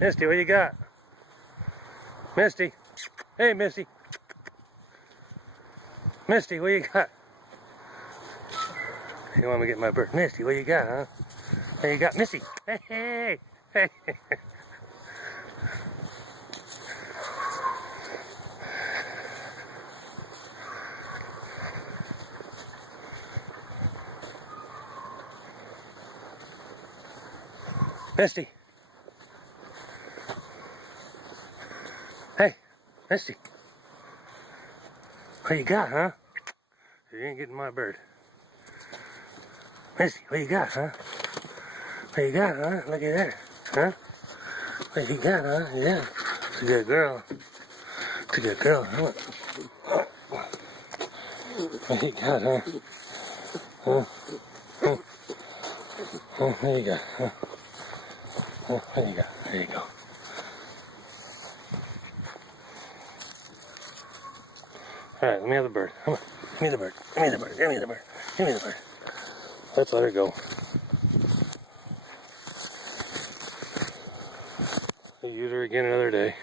Misty, what you got? Misty. Hey, Misty. Misty, what you got? You want me to get my bird? Misty, what you got, huh? What you got? Misty. Hey, hey, hey. Misty. Hey, Misty. What you got, huh? You ain't getting my bird. Misty, what you got, huh? What you got, huh? Look at that, huh? What you got, huh? Yeah. It's a good girl. It's a good girl, huh? What you got, huh? Huh? Huh? Huh? What you got, huh? Huh? What you got? There you go. Alright, let me have the bird. Come on. Give me the bird. Give me the bird. Give me the bird. Give me the bird. Let's let her go. Use her again another day.